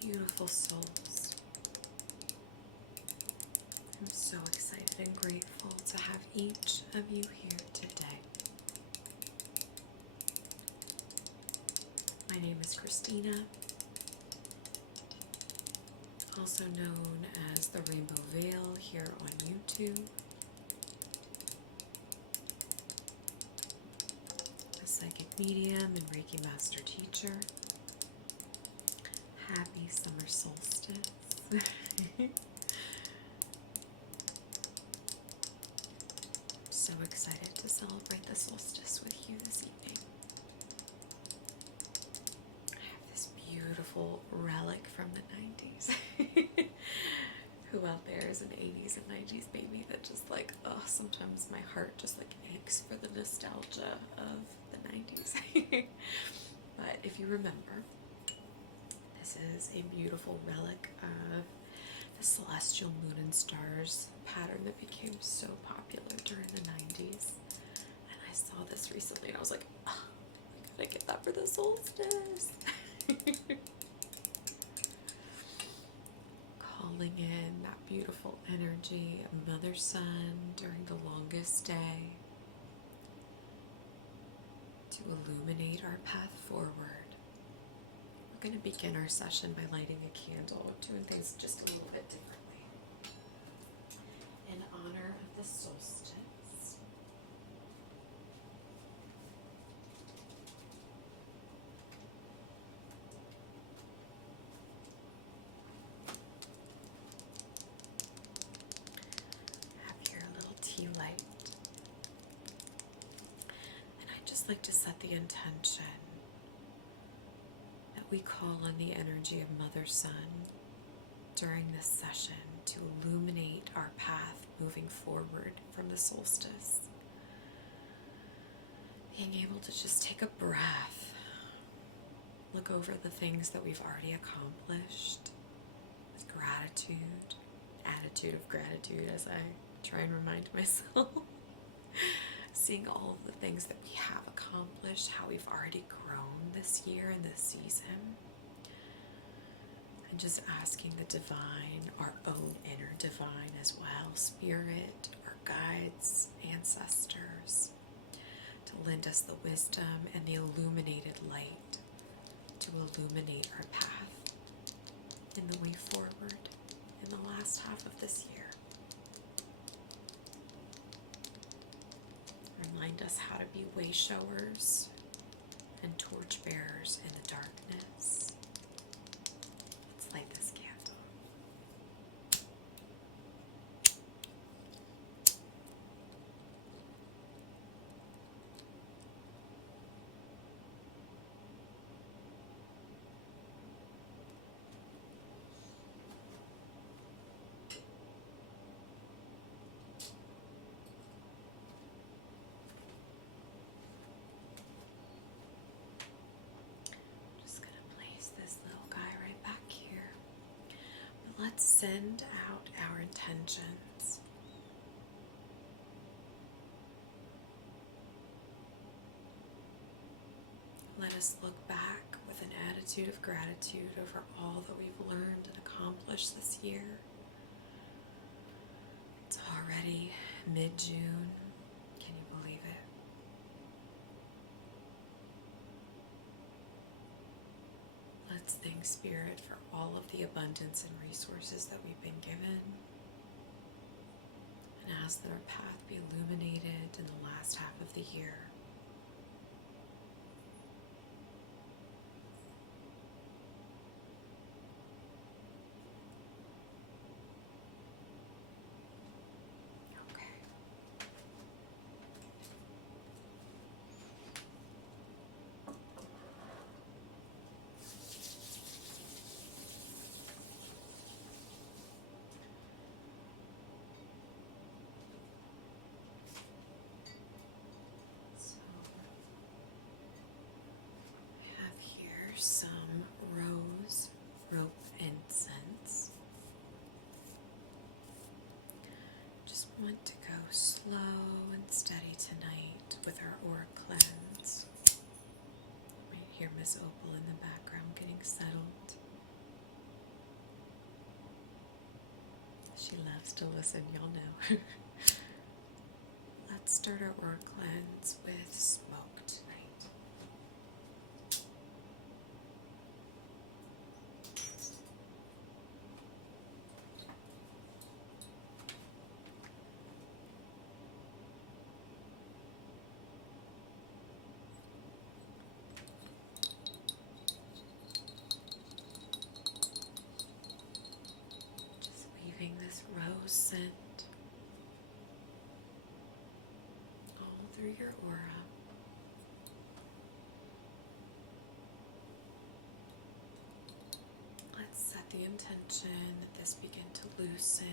Beautiful souls. I'm so excited and grateful to have each of you here today. My name is Christina, also known as the Rainbow Veil here on YouTube. A psychic medium and Reiki master teacher. Happy summer solstice. So excited to celebrate the solstice with you this evening. I have this beautiful relic from the 90s. Who out there is an 80s and 90s baby that just like, oh, sometimes my heart just like aches for the nostalgia of the 90s. But if you remember, this is a beautiful relic of the celestial moon and stars pattern that became so popular during the 90s. And I saw this recently and I was like, oh, I gotta get that for the solstice. Calling in that beautiful energy of Mother Sun during the longest day to illuminate our path forward. We're going to begin our session by lighting a candle, doing things just a little bit differently. In honor of the solstice, have your little tea light. And I'd just like to set the intention that we call on the energy of Mother Sun during this session to illuminate our path moving forward from the solstice. Being able to just take a breath, look over the things that we've already accomplished with gratitude, attitude of gratitude as I try and remind myself. Seeing all of the things that we have accomplished, how we've already grown this year and this season. And just asking the divine, our own inner divine as well, spirit, our guides, ancestors, to lend us the wisdom and the illuminated light to illuminate our path in the way forward in the last half of this year. Remind us how to be way showers and torch bearers in the darkness. Let's light this candle. Let's send out our intentions. Let us look back with an attitude of gratitude over all that we've learned and accomplished this year. It's already mid-June. Can you believe it? Let's thank Spirit for all of the abundance and resources that we've been given, and ask that our path be illuminated in the last half of the year. Some rose rope incense. Just want to go slow and steady tonight with our aura cleanse. You might hear Miss Opal in the background getting settled. She loves to listen, y'all know. Let's start our aura cleanse with smoke tonight. Just weaving this rose scent all through your aura. Let's set the intention that this begin to loosen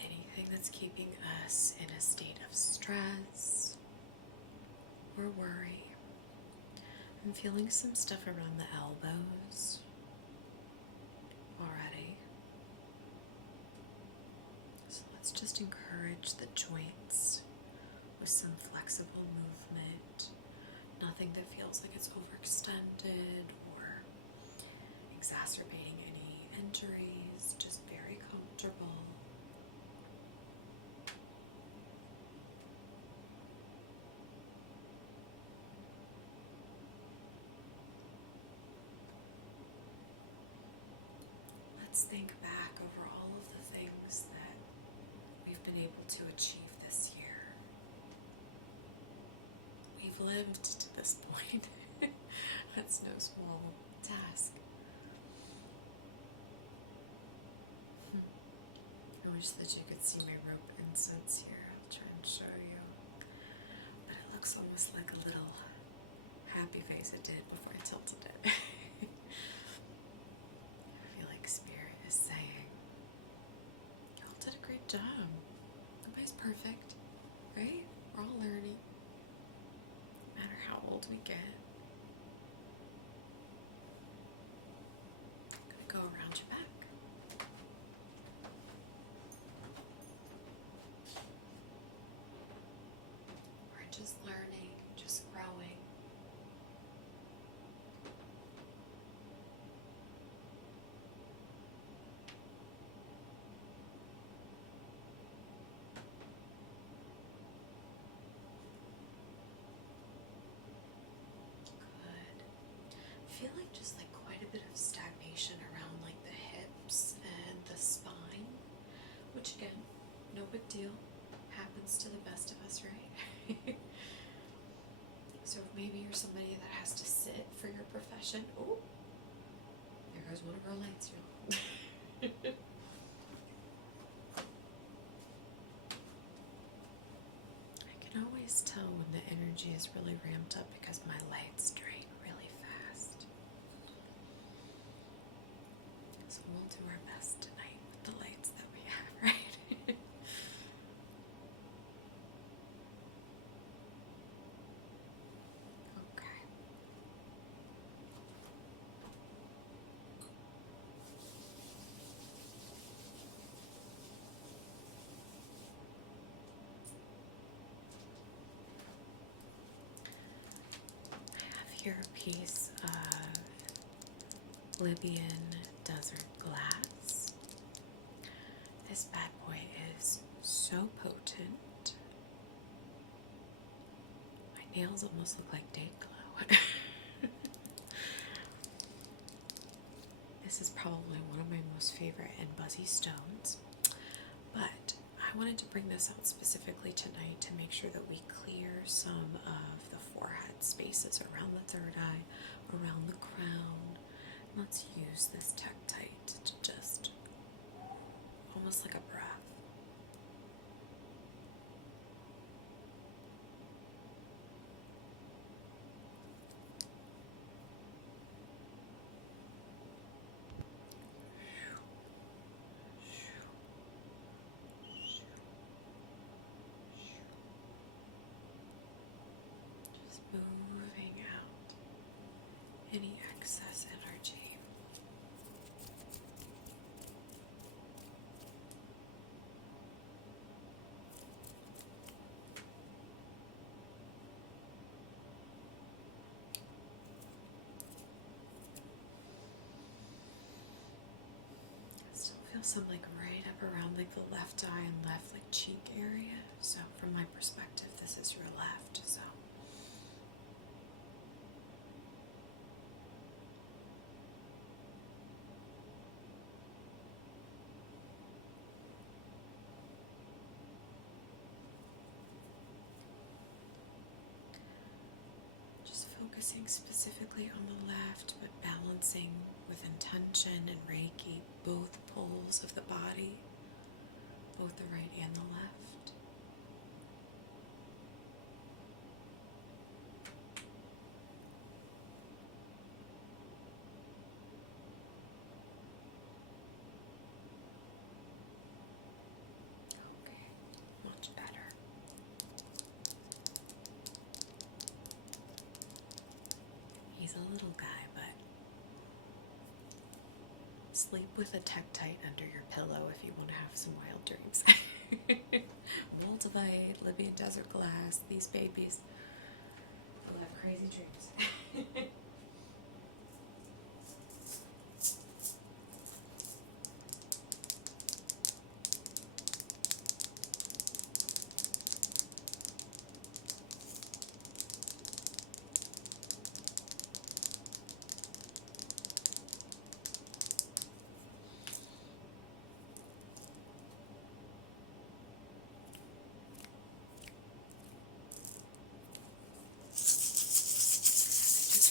anything that's keeping us in a state of stress or worry. I'm feeling some stuff around the elbows already. So let's just encourage the joints with some flexible movement. Nothing that feels like it's overextended or exacerbating any injuries, just very comfortable. Let's think back over all of the things that we've been able to achieve this year. We've lived to this point. That's no small task. I wish that you could see my rope incense here. I'll try and show you. But it looks almost like a little happy face it did before I tilted it. I feel like Spirit is saying, y'all did a great job. Nobody's perfect, right? We're all learning, no matter how old we get. I'm gonna go around your back. We're just learning, just growing. Good. I feel like just like quite a bit of stagnation around like the hips and the spine, which again, no big deal. Happens to the best of us, right? So if maybe you're somebody that has to sit for your profession, oh, there goes one of our lights, y'all. I can always tell when the energy is really ramped up because my lights drain really fast. So we'll do our best tonight with the lights that we have, right? Okay. I have here a piece of Libyan desert glass. This bad boy is so potent. My nails almost look like day glow. This is probably one of my most favorite and buzzy stones, but I wanted to bring this out specifically tonight to make sure that we clear some of the forehead spaces around the third eye, around the crown. Let's use this Tektite to just almost like a breath. Just moving out any excess energy. Still feel some like right up around like the left eye and left like cheek area. So from my perspective, this is your left. So just focusing specifically on the left, but balancing with intention and Reiki both poles of the body, both the right and the left. Okay, much better. He's a little guy, but sleep with a Tektite under your pillow if you want to have some wild dreams. Multivite, Libyan desert glass, these babies will have crazy dreams.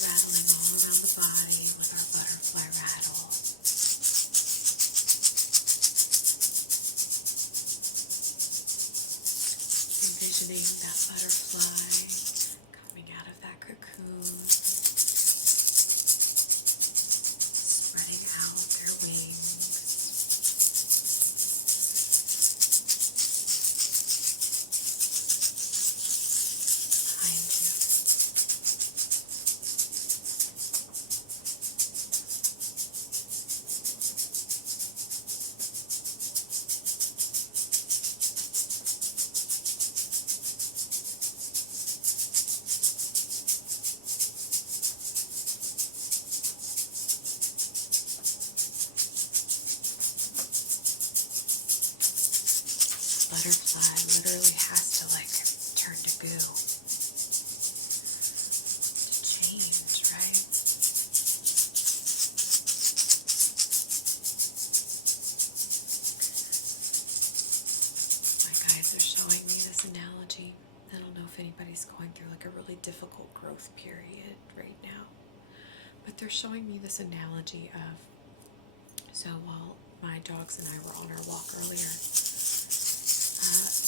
Rattling all around the body with our butterfly rattle. Envisioning that butterfly coming out of that cocoon, spreading out their wings. Butterfly literally has to like turn to goo to change, right? My guides are showing me this analogy. I don't know if anybody's going through like a really difficult growth period right now, but they're showing me this analogy of, so while my dogs and I were on our walk earlier,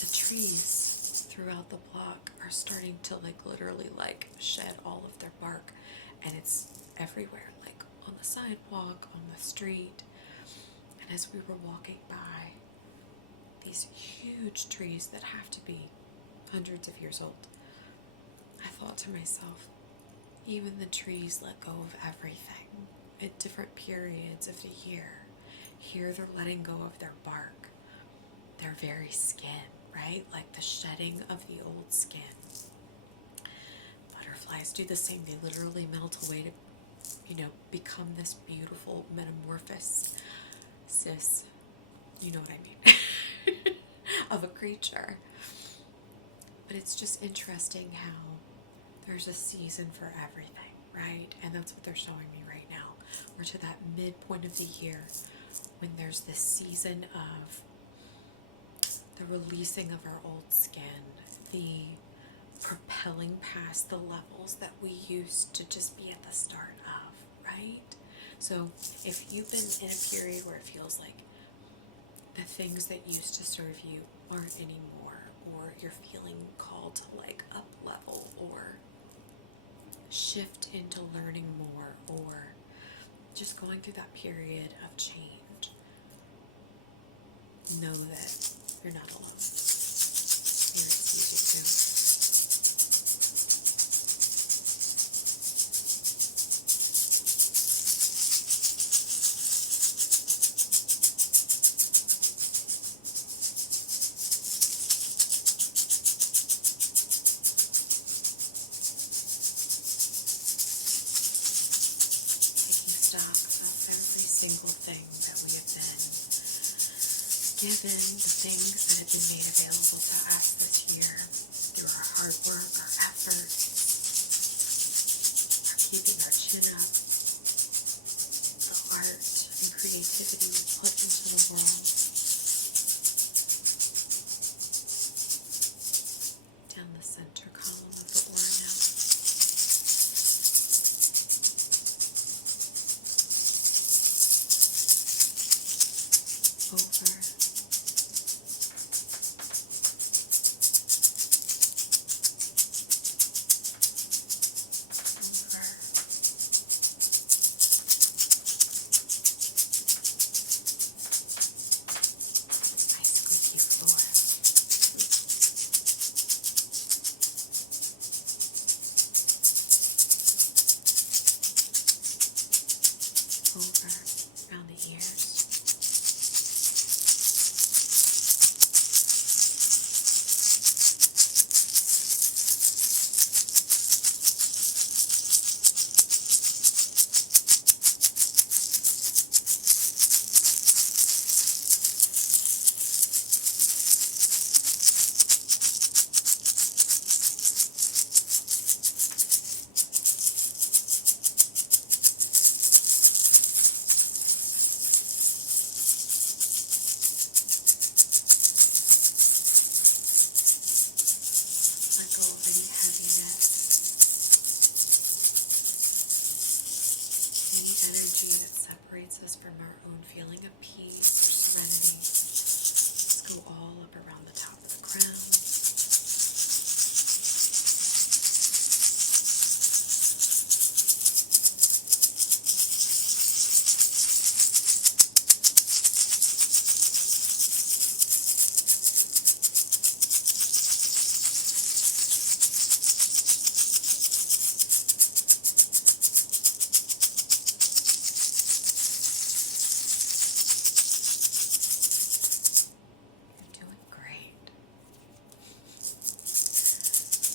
the trees throughout the block are starting to like literally like shed all of their bark, and it's everywhere, like on the sidewalk, on the street. And as we were walking by these huge trees that have to be hundreds of years old, I thought to myself, even the trees let go of everything at different periods of the year. Here they're letting go of their bark, their very skin, right? Like the shedding of the old skin. Butterflies do the same. They literally melt away to, become this beautiful metamorphosis, you know what I mean, of a creature. But it's just interesting how there's a season for everything, right? And that's what they're showing me right now. We're to that midpoint of the year when there's this season of the releasing of our old skin, the propelling past the levels that we used to just be at the start of, right? So if you've been in a period where it feels like the things that used to serve you aren't anymore, or you're feeling called to like up level or shift into learning more, or just going through that period of change, know that you're not alone. Spirit sees you too. Taking stock of every single thing that we have been given the things that have been made available to us this year through our hard work, our effort, our keeping our chin up, the art and creativity we put into the world. Down the center column of the aura now. Over. Over around the ears. Us from our own feeling of peace or serenity. Let's go all up around the top of the crown.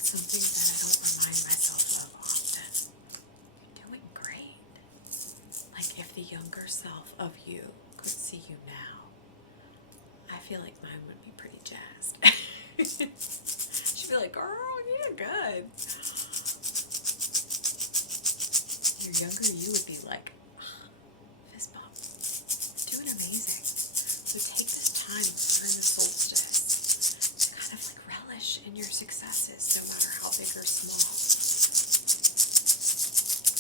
Something that I don't remind myself of often. You're doing great. Like if the younger self of you could see you now, I feel like mine would be pretty jazzed. She'd be like, girl, you did good. Your younger you would be like, fist bump, doing amazing. So take this time during the solstice to kind of like relish in your successes, no matter how big or small.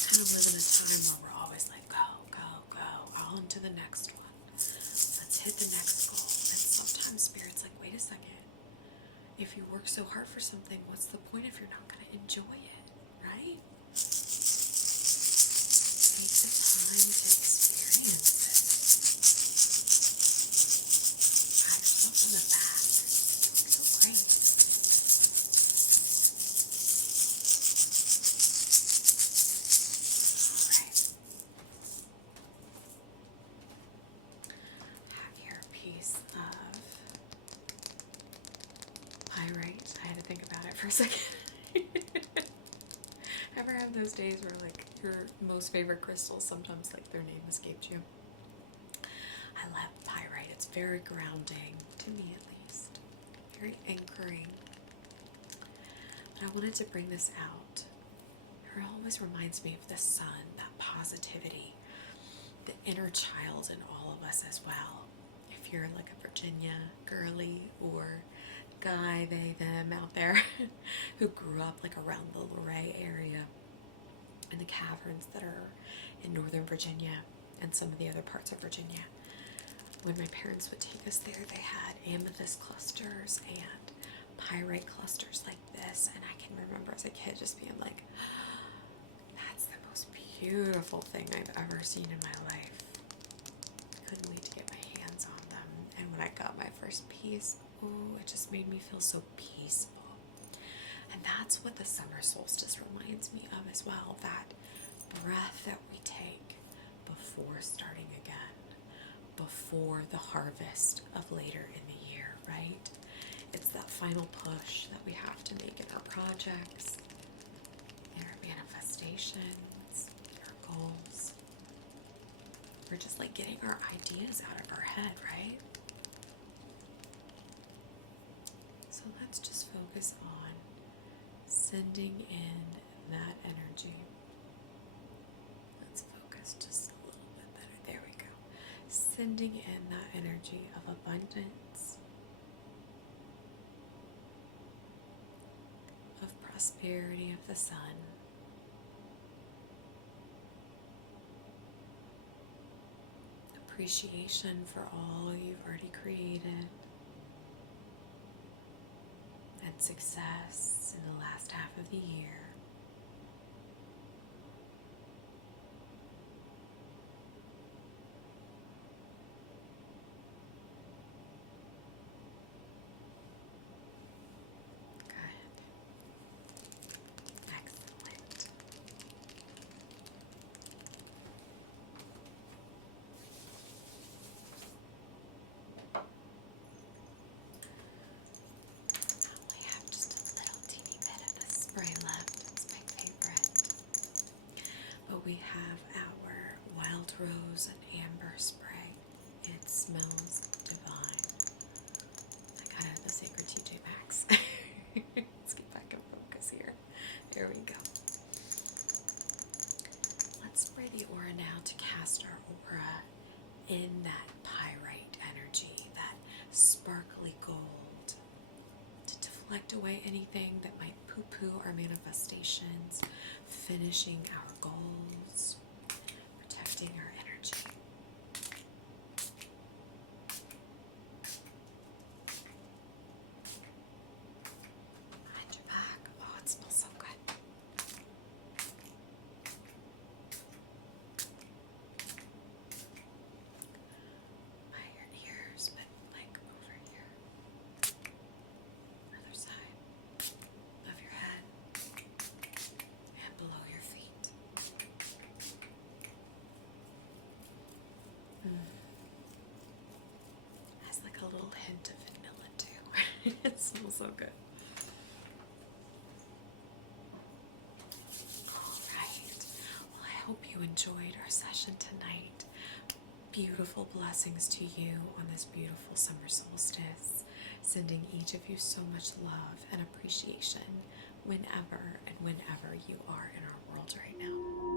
Kind of live in a time where we're always like, go, go, go, on to the next one. Let's hit the next goal. And sometimes Spirit's like, wait a second. If you work so hard for something, what's the point if you're not going to enjoy it, right? Take the time to experience it. Pat yourself on the back. You're so great. Pyrite. I had to think about it for a second. Ever have those days where like your most favorite crystals, sometimes like their name escaped you? I love pyrite. It's very grounding, to me at least. Very anchoring. But I wanted to bring this out. It always reminds me of the sun, that positivity, the inner child in all of us as well. If you're like a Virginia girly or guy, they, them out there who grew up like around the Luray area and the caverns that are in northern Virginia and some of the other parts of Virginia. When my parents would take us there, they had amethyst clusters and pyrite clusters like this, and I can remember as a kid just being like, that's the most beautiful thing I've ever seen in my life. I couldn't wait to get my hands on them, and when I got my first piece, ooh, it just made me feel so peaceful. And that's what the summer solstice reminds me of as well, that breath that we take before starting again, before the harvest of later in the year, right? It's that final push that we have to make in our projects, in our manifestations, our goals. We're just like getting our ideas out of our head, right? focus on sending in that energy. Let's focus just a little bit better. There we go. Sending in that energy of abundance, of prosperity of the sun, appreciation for all you've already created, and success in the last half of the year. Excellent. I only have just a little teeny bit of the spray left. It's my favorite. But we have our wild rose and amber spray. It smells divine. I got it at the Sacred TJ Maxx. Let's get back in focus here. There we go. Let's spray the aura now to cast our aura in that pyrite energy, that sparkly gold, to deflect away anything that might poo-poo our manifestations, finishing our goals, protecting our energy. Behind your back. Oh, it smells so good. By your ears, but like over here. Other side of your head and below your feet. Has like a little hint of vanilla too. It smells so good. Alright. Well, I hope you enjoyed our session tonight. Beautiful blessings to you on this beautiful summer solstice. Sending each of you so much love and appreciation whenever you are in our world right now.